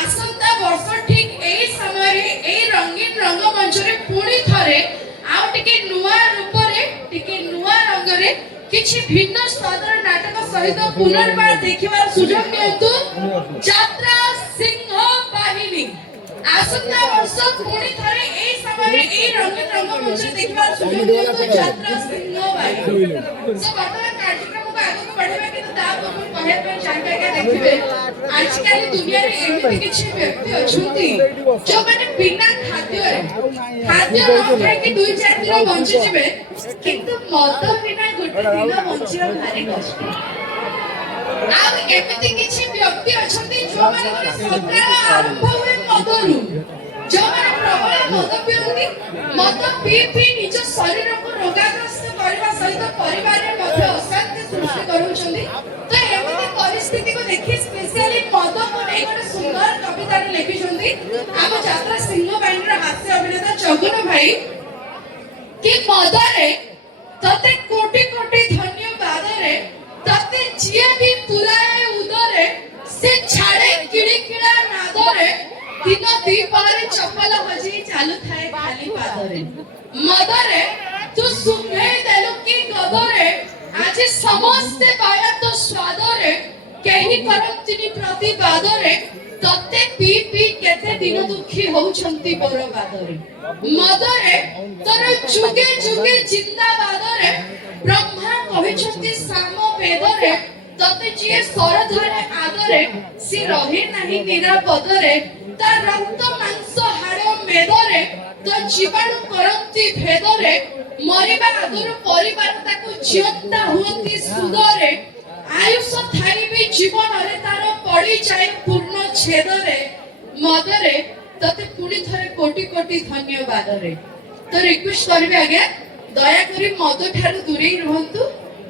आसंता वर्ष ठीक एई समय एई रंगीन रंगमंच रे पुणी थरे आउ टिके नुआ रूप रे टिके नुआ रंग रे किछि भिन्न स्वादर नाटक सहित पुनर्बार देखिबार सुযোগ नियंतु यात्रा सिंह बाहिनी आसंता वर्ष पुणी थरे एई समय एई रंगीन रंगमंच रे देखिबार सुযোগ नियंतु यात्रा सिंह बाहिनी सो वर्तमान कार्यक्रम को आगे को बढ़ेबा कि ता पूर्व कहै पे जानकारी के देखिबे आजकल दुनिया रे एमिति किछि व्यक्ति अछंती जो माने बिना खाद्य रे खाद्य न खाइ कि 2-4 दिन बंची जिवे किंतु मद बिना गोटे दिन बंचिया भारी कष्ट आ एमिति किछि व्यक्ति अछंती जो माने सकाळ आरंभ हुए मदरु जो माने प्रबल मद पियंती मद पी निज शरीर को रोगाग्रस्त करबा सहित परिवार रे मध्य अशांति सृष्टि करूछंती तो एमिति परिस्थिति को देखि स्पेशली मद को नै गोटे सुंदर कविता रे लिखिछंती आम यात्रा सिंह बाहिनी रे हास्य अभिनेता जगन भाई कि मद रे तते कोटि कोटि धन्यवाद रे तते जिए भी पुराए उदरे से छाड़े किड़ी किड़ा नादरे दिन दीपहरे चपल हजी चालू थाए खाली पादरे मदरे तू सुंघे देलु की गदरे आज समस्त पाया तो स्वादरे केही करंतिनी प्रतिवादरे तते पी पी केते दिन दुखी होउछंती बरबादरे मदरे तोर जुगे जुगे जिंदाबादरे ब्रह्मा कहिछंती साम वेदरे तते जिए सरधारे आदरे सी रहे नाही निरापदरे ता रक्त मांस हाड़ मेदरे तो जीवाणु करंती भेदरे मरिबा आगरु परिवार ताकू जियंता हुंती सुदरे आयुष थाई भी जीवन रे तार पड़ी जाए पूर्ण छेदरे मदरे तते पुणी थरे कोटि कोटि धन्यवाद रे तो रिक्वेस्ट करबे आगे दया करी मद ठारू दूरे रहंतु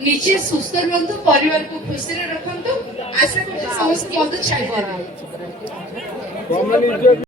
निजे सुस्थ रहंतु परिवार को खुशी रे रखंतु आशा करते समस्त मद छाड़ी देबे।